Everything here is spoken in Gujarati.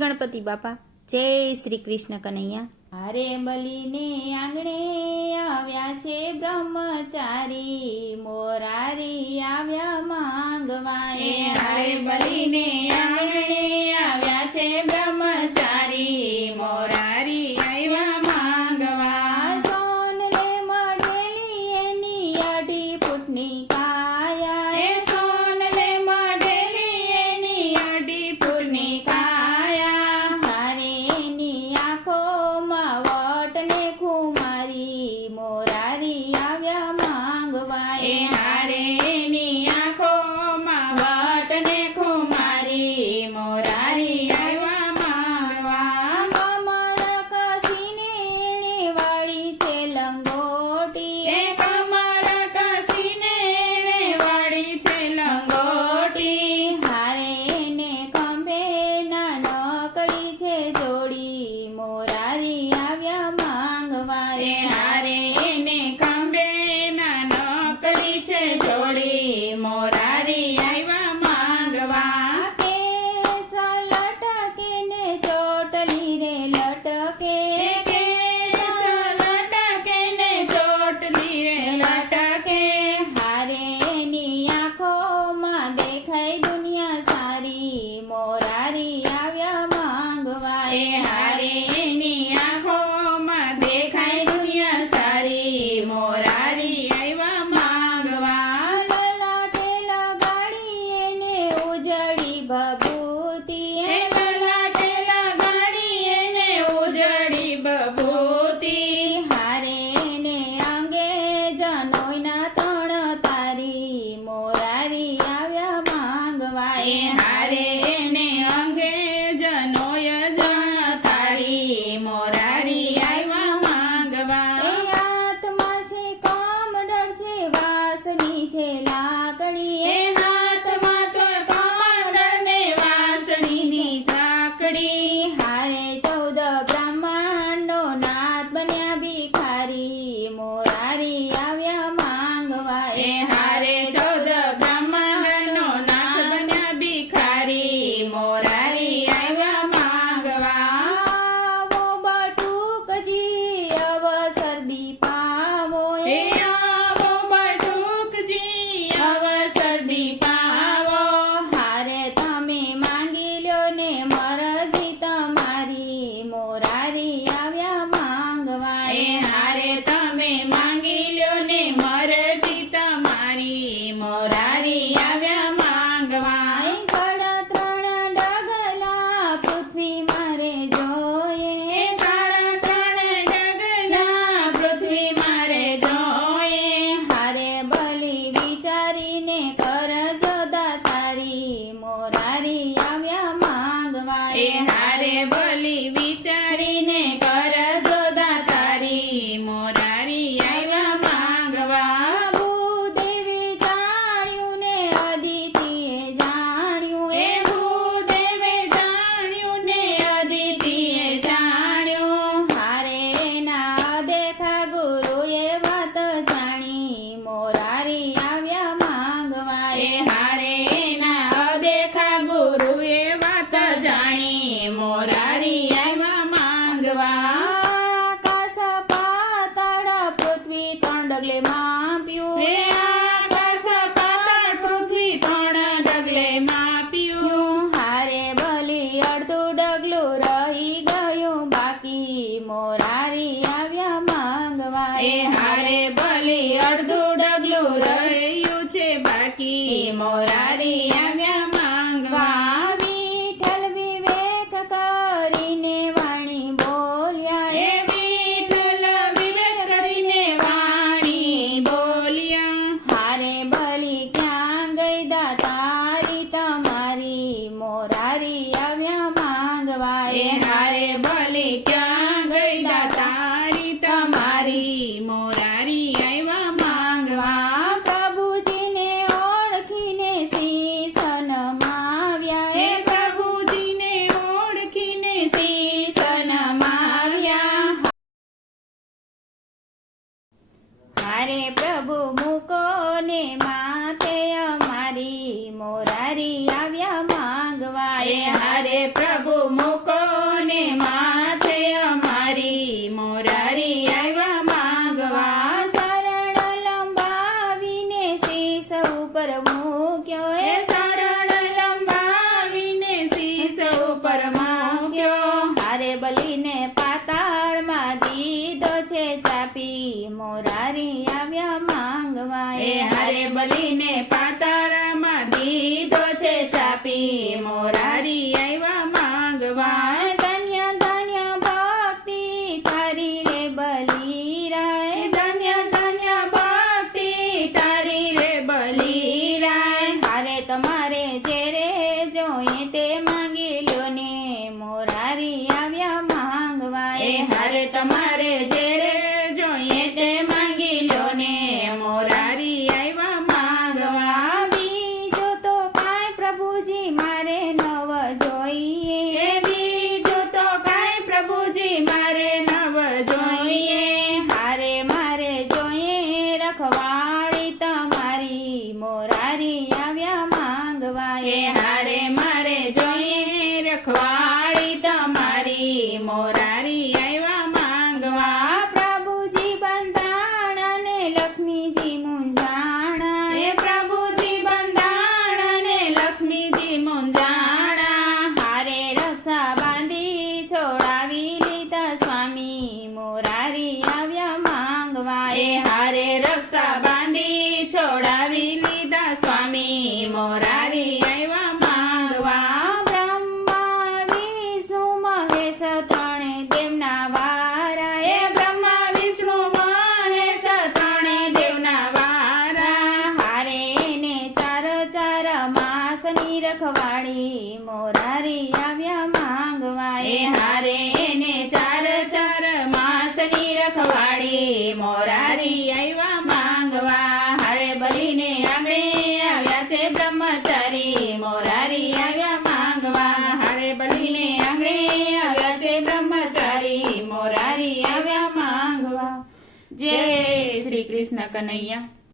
ગણપતિ બાપા. જય શ્રી કૃષ્ણ કનૈયા. હારે બલીને આંગણે આવ્યા છે બ્રહ્મચારી, મોરારી આવ્યા માંગવા. હારે બલીને આંગણે આવ્યા છે બ્રહ્મચારી, મોરારી આવ્યા માંગવા. સોનને મળેલી એની 2 ફૂટની કાયા, સોનલે મળેલી એની 2 ફૂટની કાયા. હારે એની આંખોમાં વટને ખુમારી, મોરારી આવ્યા માંગવા. હારે એની આંખોમાં વટને ખુમારી, મોરારી આવ્યા માંગવા. કમર કસીને એણે વાળી છે લંગોટી, કમર કસીને એણે વાળી છે લંગોટી. હારે એને ખંભે ના નકળી છે જોડી, મોરારી આવ્યા માંગવા. હારે એને ખંભે ના નકળી છે જોડી, મોરારી આવ્યા માંગવા. કેસ લટકે ને ચોટલી રે લટકે, કેસ લટકે ને ચોટલી રે લટકે. હારે એની આંખોમાં દેખાય દુનિયા સારી, મોરારી આવ્યા માંગવા. હારે એની આંખોમાં દેખાય દુનિયા સારી, મોરારી આવ્યા માંગવા. લલાટે લગાડી એને ઉજળી ભભૂતિ, લલાટે લગાડી એને ઉજળી બભૂતિ. હારે એને અંગે જનોઈના 3 તારી, મોરારી આવ્યા માંગવા. હારે એને અંગે જનોય જણ તારી, મોરારી આવ્યા માંગવા. હાથમાં છે કમંડળ છે વાસની છે લાકડી, હાથમાં છે કમંડળ ને વાંસળીની લાકડી. હારે 14 બ્રહ્માંડનો નાથ બન્યા ભિખારી, મોરારી આવ્યા માંગવા. હારે 14 બ્રહ્માંડનો નાથ બન્યા ભિખારી, મોરારી આવ્યા માંગવા. આવો બટુકજી અવસર દીપાવો, આવો બટુકજી અવસર દીપાવો. હારે તમે માંગી લ્યો ને મરજી તમારી, મોરારી આવ્યા માંગવા. હારે તમે માંગી લ્યો ને મરજી તમારી, મોરારી આવ્યા માંગવા. 3.5 ડગલા પૃથ્વી મારે જોઈએ, 3.5 ડગલા પૃથ્વી મારે જોઈએ. હારે બલી વિચારીને કરજો દાતારી, મોરારી આવ્યા માંગવા. હારે બલી વિચારીને કરજો દાતારી, મોરારી આવ્યા માંગવા. ભૂદેવે જાણ્યું ને અદિતિએ જાણ્યું, ભૂદેવે જાણ્યું ને અદિતિએ જાણ્યું. હારે ના દેખા ગુરુએ વાત જાણી, મોરારી આવ્યા માંગવા. હારે ના અદેખા ગુરુએ વાત જાણી, મોરારી આવ્યા માંગવા. આકાશ પાતાળ પૃથ્વી 3 ડગલે માપ્યું, આકાશ પાતાળ પૃથ્વી 3 ડગલે માપ્યું. હારે બલી અડધું ડગલું રહી ગયું બાકી, મોરારી આવ્યા માંગવા. હારે બલી અડધું ડગલું રહ્યું છે બાકી, મોરારી આવ્યા માંગવા. વિઠ્ઠલ વિવેક કરીને વાણી બોલ્યા, વિઠ્ઠલ વિવેક કરીને વાણી બોલ્યા. હારે બલી ક્યાં ગઈ દાતારી તમારી, મોરારી આવ્યા માંગવા. હારે બલી ક્યાં ગઈ દાતારી તમારી, મોરારી આવ્યા માંગવા. પ્રભુજીને ઓળખીને શીશ ઉપર મૂક્યો એ શરણ લંબાવીને શીશ ઉપર મૂક્યો હારે બલીને પાતાળમાં દીધો છે ચાપી મોરારી આવ્યા માંગવા એ હારે બલીને પાતાળમાં દીધો છે ચાપી મોરારી આવ્યા માંગવા ધન્ય ધન્ય ભક્તિ તારી રે બલીરાય ધન્ય ધન્ય ભક્તિ તારી રે બલીરાય હારે તમારે જે રે જોઈએ તે માંગી લ્યો ને મોરારી આવ્યા માંગવા એ હારે તમારે જે રે જોઈએ તે માંગી લો ને મોરારી આવ્યા માંગવા બીજો તો કાંઈ પ્રભુજી મારે નવ જોઈએ એ બીજું તો કાંઈ પ્રભુજી મારે નવ જોઈએ હારે મારે જોઈએ રખવાળી તમારી મોરારી આવ્યા માંગવા એ હારે મારે જોઈએ રખવાળી તમારી મોરારી આવ્યા માંગવા પ્રભુજી બંધાણ અને લક્ષ્મીજી મુંજાણા એ પ્રભુજી બંધાણ અને લક્ષ્મીજી મુંજાણા હારે રક્ષા બાંધી છોડાવી લીધા સ્વામી મોરારી આવ્યા માંગવા એ હારે રક્ષા બાંધી છોડાવી લીધા સ્વામી મોરારી આવ્યા માંગવા બ્રહ્મા વિષ્ણુ મહેશ ત્રણે દેવના વારા એ બ્રહ્મા વિષ્ણુ મહેશ ત્રણે દેવના વારા હારે ને ચાર ચાર માસની રખવાડી મોરારી આવ્યા માંગવા એ હારે ને ચાર ચાર માસની રખવાડી મોરારી આવ્યા માંગવા હારે બલીને આંગણે આવ્યા છે બ્રહ્મચારી મોરારી આવ્યા માંગવા હારે બલીને આંગણે આવ્યા છે બ્રહ્મચારી મોરારી આવ્યા માંગવા જય શ્રી કૃષ્ણ કનૈયા